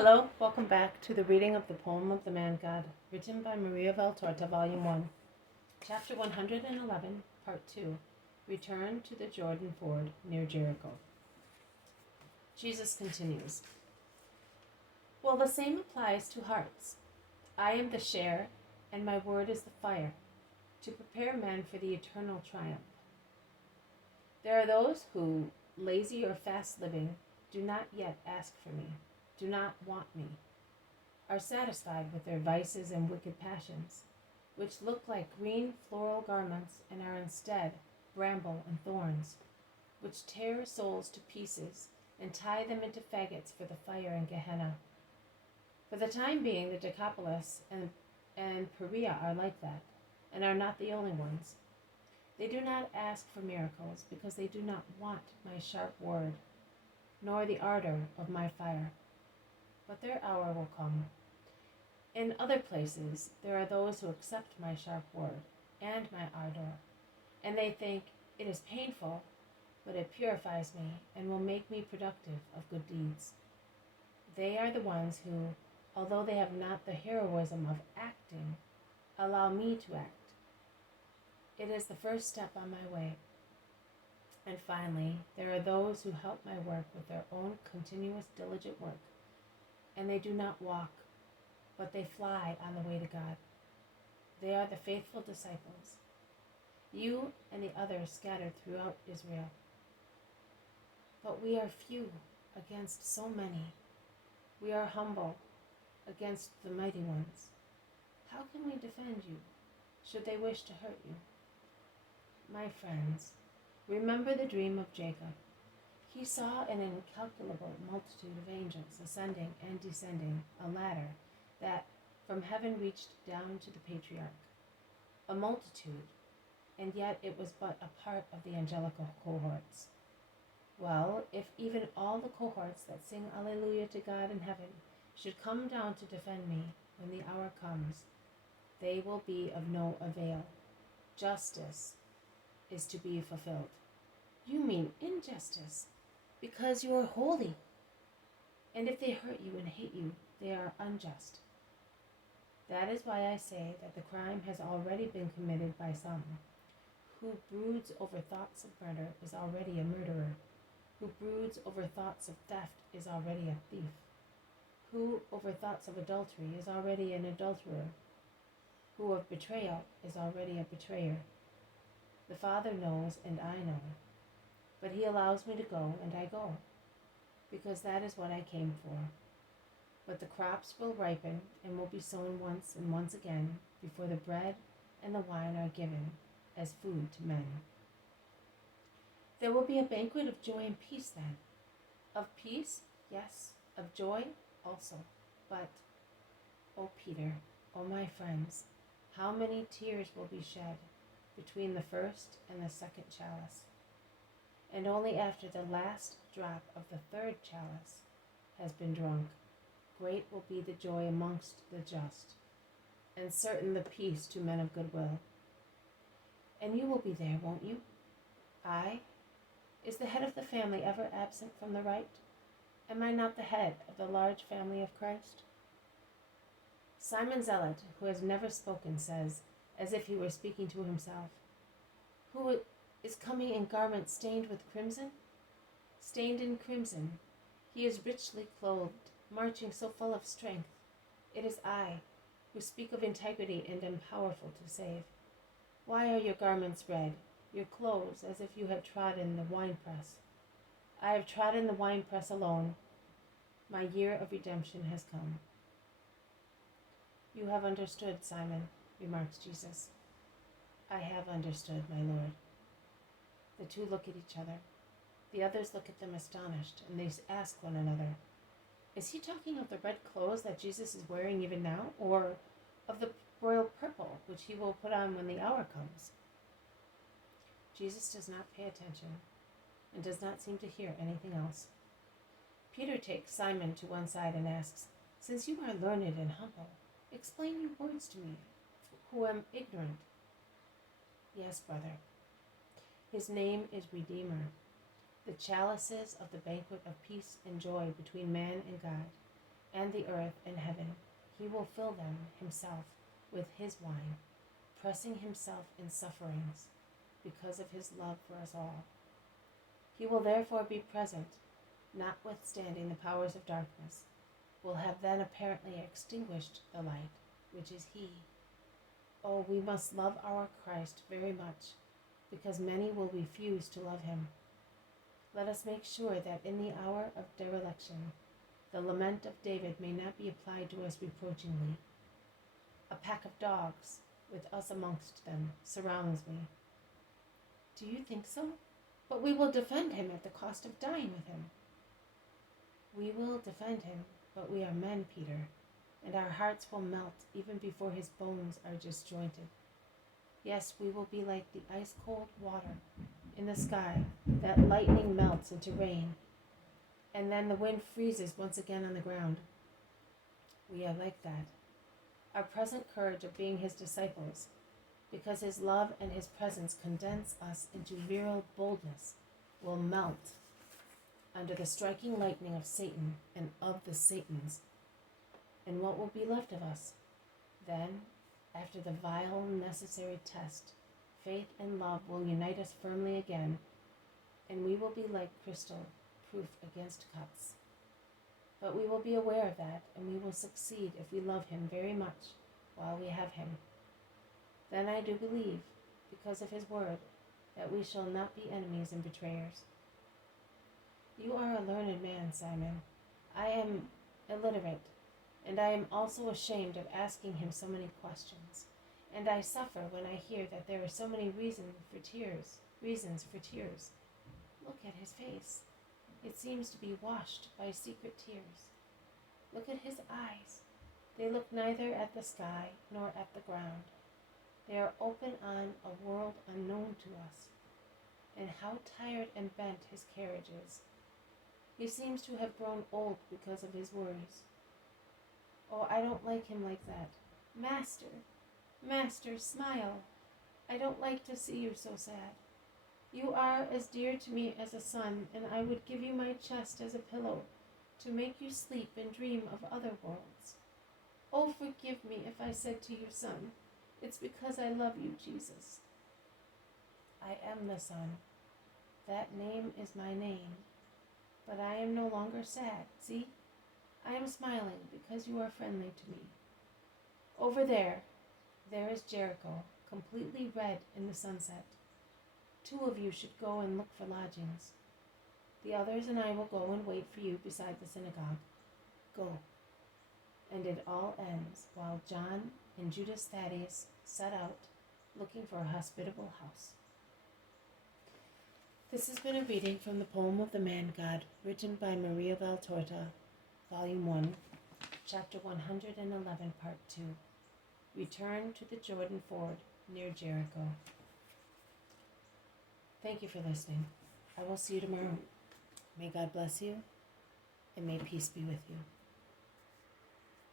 Hello, welcome back to the reading of the poem of the Man God, written by Maria Valtorta, Volume 1, Chapter 111, Part 2, Return to the Jordan Ford near Jericho. Jesus continues, well, the same applies to hearts. I am the share, and my word is the fire, to prepare men for the eternal triumph. There are those who, lazy or fast living, do not yet ask for me, do not want me, are satisfied with their vices and wicked passions, which look like green floral garments and are instead bramble and thorns, which tear souls to pieces and tie them into faggots for the fire in Gehenna. For the time being, the Decapolis and Perea are like that, and are not the only ones. They do not ask for miracles because they do not want my sharp word, nor the ardor of my fire. But their hour will come. In other places, there are those who accept my sharp word and my ardor, and they think it is painful, but it purifies me and will make me productive of good deeds. They are the ones who, although they have not the heroism of acting, allow me to act. It is the first step on my way. And finally, there are those who help my work with their own continuous diligent work, and they do not walk, but they fly on the way to God. They are the faithful disciples, you and the others scattered throughout Israel. But we are few against so many. We are humble against the mighty ones. How can we defend you, should they wish to hurt you? My friends, remember the dream of Jacob. He saw an incalculable multitude of angels ascending and descending a ladder that from heaven reached down to the patriarch. A multitude, and yet it was but a part of the angelical cohorts. Well, if even all the cohorts that sing Alleluia to God in heaven should come down to defend me when the hour comes, they will be of no avail. Justice is to be fulfilled. You mean injustice, because you are holy. And if they hurt you and hate you, they are unjust. That is why I say that the crime has already been committed by some. Who broods over thoughts of murder is already a murderer. Who broods over thoughts of theft is already a thief. Who over thoughts of adultery is already an adulterer. Who of betrayal is already a betrayer. The Father knows and I know, but he allows me to go and I go, because that is what I came for. But the crops will ripen and will be sown once and once again before the bread and the wine are given as food to men. There will be a banquet of joy and peace then. Of peace, yes, of joy also. But, O Peter, O my friends, how many tears will be shed between the first and the second chalice? And only after the last drop of the third chalice has been drunk, great will be the joy amongst the just, and certain the peace to men of good will. And you will be there, won't you? I? Is the head of the family ever absent from the right? Am I not the head of the large family of Christ? Simon Zealot, who has never spoken, says, as if he were speaking to himself, who is coming in garments stained with crimson? Stained in crimson, he is richly clothed, marching so full of strength. It is I, who speak of integrity and am powerful to save. Why are your garments red, your clothes as if you had trodden the winepress? I have trodden the winepress alone. My year of redemption has come. You have understood, Simon, remarks Jesus. I have understood, my Lord. The two look at each other. The others look at them astonished, and they ask one another, is he talking of the red clothes that Jesus is wearing even now, or of the royal purple which he will put on when the hour comes? Jesus does not pay attention, and does not seem to hear anything else. Peter takes Simon to one side and asks, since you are learned and humble, explain your words to me, who am ignorant. Yes, brother. His name is Redeemer, the chalices of the banquet of peace and joy between man and God. and the earth and heaven. He will fill them himself with his wine, pressing himself in sufferings because of his love for us all. He will therefore be present, notwithstanding the powers of darkness, will have then apparently extinguished the light, which is he. Oh, we must love our Christ very much, because many will refuse to love him. Let us make sure that in the hour of dereliction, the lament of David may not be applied to us reproachingly. A pack of dogs, with us amongst them, surrounds me. Do you think so? But we will defend him at the cost of dying with him. We will defend him, but we are men, Peter, and our hearts will melt even before his bones are disjointed. Yes, we will be like the ice-cold water in the sky that lightning melts into rain, and then the wind freezes once again on the ground. We are like that. Our present courage of being his disciples, because his love and his presence condense us into virile boldness, will melt under the striking lightning of Satan and of the Satans. And what will be left of us? Then, after the vile necessary test, faith and love will unite us firmly again, and we will be like crystal, proof against cuts. But we will be aware of that, and we will succeed if we love him very much while we have him. Then I do believe, because of his word, that we shall not be enemies and betrayers. You are a learned man, Simon. I am illiterate, and I am also ashamed of asking him so many questions, and I suffer when I hear that there are so many reasons for tears. Look at his face. It seems to be washed by secret tears. Look at his eyes. They look neither at the sky nor at the ground. They are open on a world unknown to us. And how tired and bent his carriage is. He seems to have grown old because of his worries. Oh, I don't like him like that. Master, smile. I don't like to see you so sad. You are as dear to me as a son, and I would give you my chest as a pillow to make you sleep and dream of other worlds. Oh, forgive me if I said to you, son, it's because I love you, Jesus. I am the Son. That name is my name. But I am no longer sad, see? I am smiling because you are friendly to me. Over there is Jericho, completely red in the sunset. 2 of you should go and look for lodgings. The others and I will go and wait for you beside the synagogue. Go. And it all ends while John and Judas Thaddeus set out looking for a hospitable house. This has been a reading from the poem of the Man God, written by Maria Valtorta, Volume 1, Chapter 111, Part 2. Return to the Jordan Ford near Jericho. Thank you for listening. I will see you tomorrow. May God bless you, and may peace be with you.